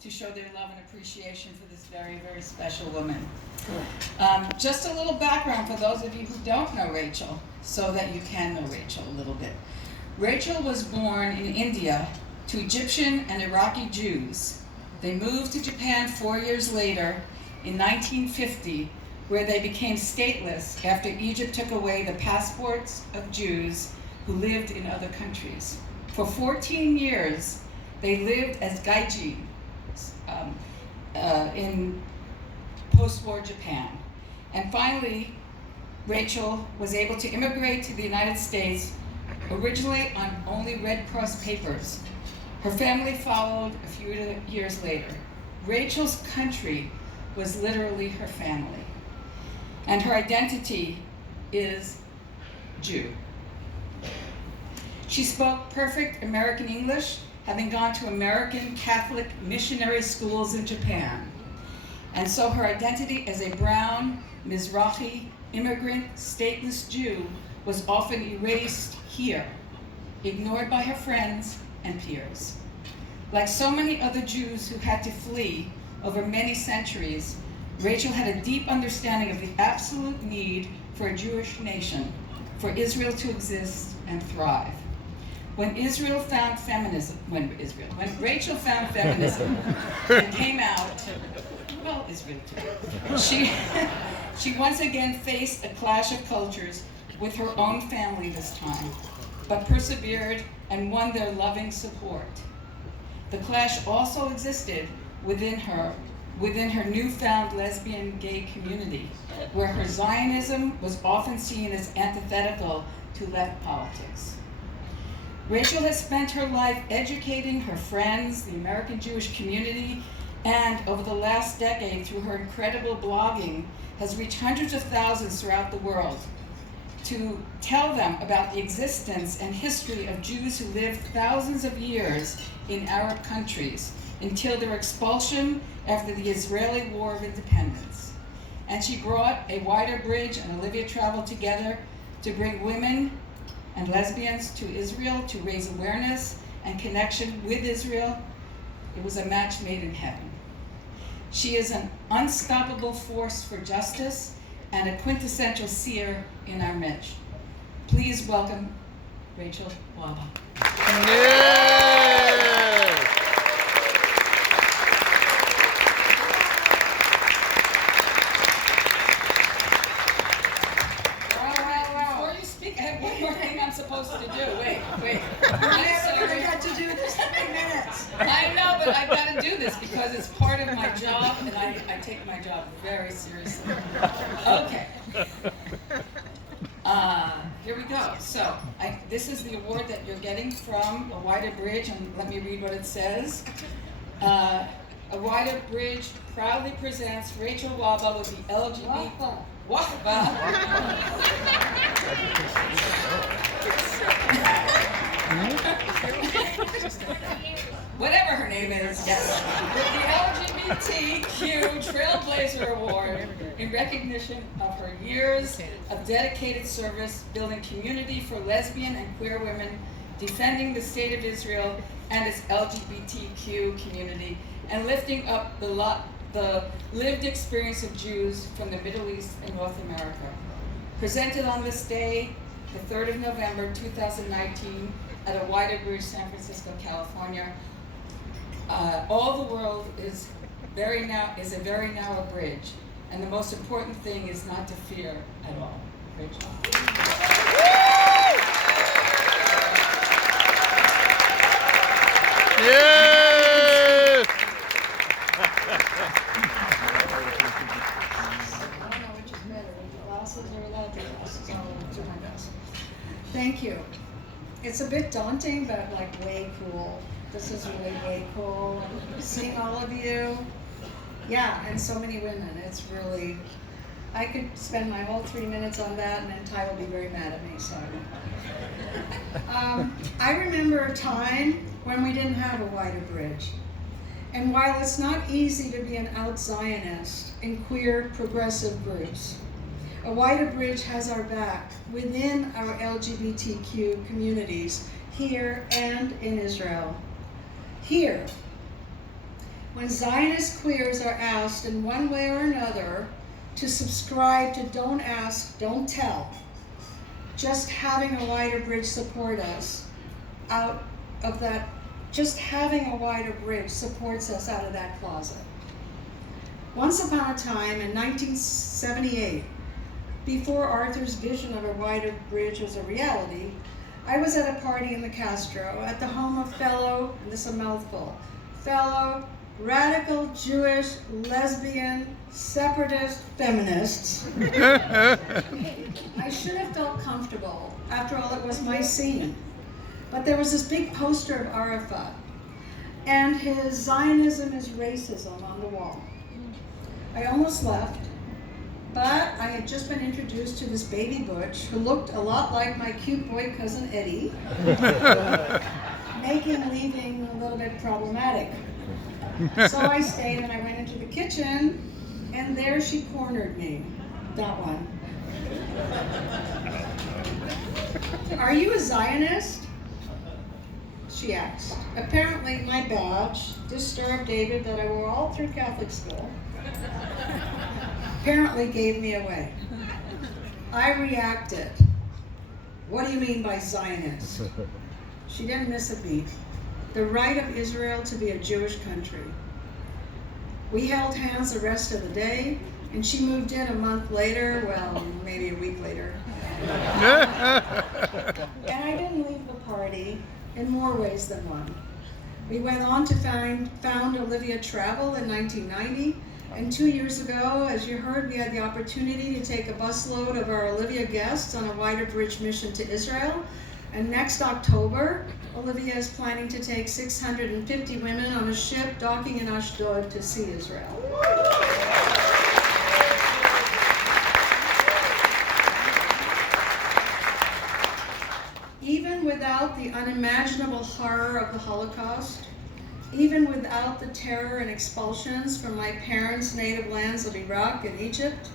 to show their love and appreciation for this very, very special woman. Just a little background for those of you who don't know Rachel, so that you can know Rachel a little bit. Rachel was born in India to Egyptian and Iraqi Jews. They moved to Japan 4 years later in 1950, where they became stateless after Egypt took away the passports of Jews who lived in other countries. For 14 years, they lived as gaijin in post-war Japan. And finally, Rachel was able to immigrate to the United States, originally on only Red Cross papers. Her family followed a few years later. Rachel's country was literally her family, and her identity is Jew. She spoke perfect American English, having gone to American Catholic missionary schools in Japan. And so her identity as a brown, Mizrahi, immigrant, stateless Jew was often erased here, ignored by her friends and peers. Like so many other Jews who had to flee over many centuries, Rachel had a deep understanding of the absolute need for a Jewish nation, for Israel to exist and thrive. When Rachel found feminism and came out, well, Israel too, she once again faced a clash of cultures with her own family this time, but persevered and won their loving support. The clash also existed within her newfound lesbian gay community, where her Zionism was often seen as antithetical to left politics. Rachel has spent her life educating her friends, the American Jewish community, and over the last decade, through her incredible blogging, has reached hundreds of thousands throughout the world to tell them about the existence and history of Jews who lived thousands of years in Arab countries until their expulsion after the Israeli War of Independence. And she brought A Wider Bridge and Olivia Travel together to bring women and lesbians to Israel to raise awareness and connection with Israel. It was a match made in heaven. She is an unstoppable force for justice and a quintessential seer in our midst. Please welcome Rachel Wahba. Before you speak, I have one more thing I'm supposed to do. Wait. I never got to do this in 3 minutes. I know, but I've got to do this because it's part of my job, and I take my job very seriously. Okay. Here we go. So, this is the award that you're getting from A Wider Bridge, and let me read what it says. A Wider Bridge proudly presents Rachel Wahba with the LGBT... Wahba. Whatever her name is, yes. With the LGBTQ Trailblazer Award in recognition of her years of dedicated service building community for lesbian and queer women, defending the state of Israel and its LGBTQ community, and lifting up the lived experience of Jews from the Middle East and North America. Presented on this day, the 3rd of November 2019, at A Wider Bridge, San Francisco, California. All the world is a very narrow bridge, and the most important thing is not to fear at all. Rachel. Yes! I don't know which is better, the glasses or without the glasses. I'll do my best. Thank you. It's a bit daunting, but like way cool. This is really way cool. Seeing all of you. Yeah, and so many women. It's really, I could spend my whole 3 minutes on that, and then Ty will be very mad at me, so. I remember a time when we didn't have a wider bridge. And while it's not easy to be an out Zionist in queer progressive groups, A Wider Bridge has our back within our LGBTQ communities here and in Israel. Here, when Zionist queers are asked in one way or another to subscribe to Don't Ask, Don't Tell, just having a wider bridge support us out of that, just having a wider bridge supports us out of that closet. Once upon a time in 1978, before Arthur's vision of a wider bridge was a reality, I was at a party in the Castro at the home of fellow, and this is a mouthful, fellow radical Jewish, lesbian, separatist feminists. I should have felt comfortable. After all, it was my scene. But there was this big poster of Arafat and his Zionism is racism on the wall. I almost left, but I had just been introduced to this baby butch who looked a lot like my cute boy cousin Eddie, making leaving a little bit problematic. So I stayed and I went into the kitchen, and there she cornered me, that one. Are you a Zionist? She asked. Apparently my badge, this Star of David that I wore all through Catholic school, apparently gave me away. I reacted. What do you mean by Zionist? She didn't miss a beat. The right of Israel to be a Jewish country. We held hands the rest of the day, and she moved in a month later, well, maybe a week later. And I didn't leave the party in more ways than one. We went on to found Olivia Travel in 1990, and 2 years ago, as you heard, we had the opportunity to take a busload of our Olivia guests on a wider bridge mission to Israel. And next October, Olivia is planning to take 650 women on a ship docking in Ashdod to see Israel. Even without the unimaginable horror of the Holocaust, even without the terror and expulsions from my parents' native lands of Iraq and Egypt,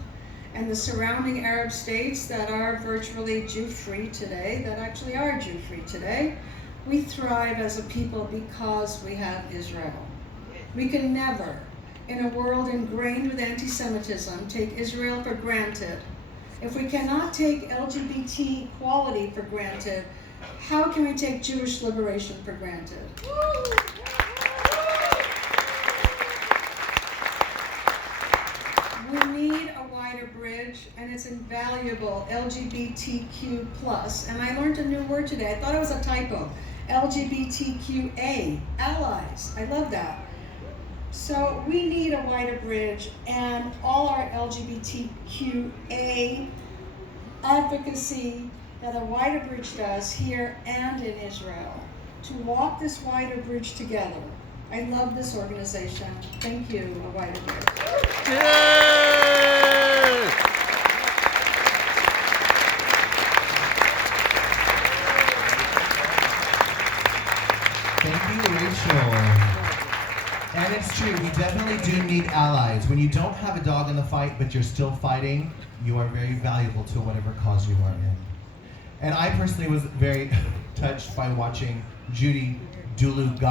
and the surrounding Arab states that are virtually Jew-free today, that actually are Jew-free today, we thrive as a people because we have Israel. We can never, in a world ingrained with anti-Semitism, take Israel for granted. If we cannot take LGBT equality for granted, how can we take Jewish liberation for granted? We need a wider bridge, and it's invaluable, LGBTQ+. And I learned a new word today. I thought it was a typo. LGBTQA, allies. I love that. So we need a wider bridge, and all our LGBTQA advocacy that a wider bridge does here and in Israel to walk this wider bridge together. I love this organization. Thank you, a wider bridge. Yay! Thank you, Rachel. And it's true, we definitely do need allies. When you don't have a dog in the fight, but you're still fighting, you are very valuable to whatever cause you are in. And I personally was very touched by watching Judy Dlugacz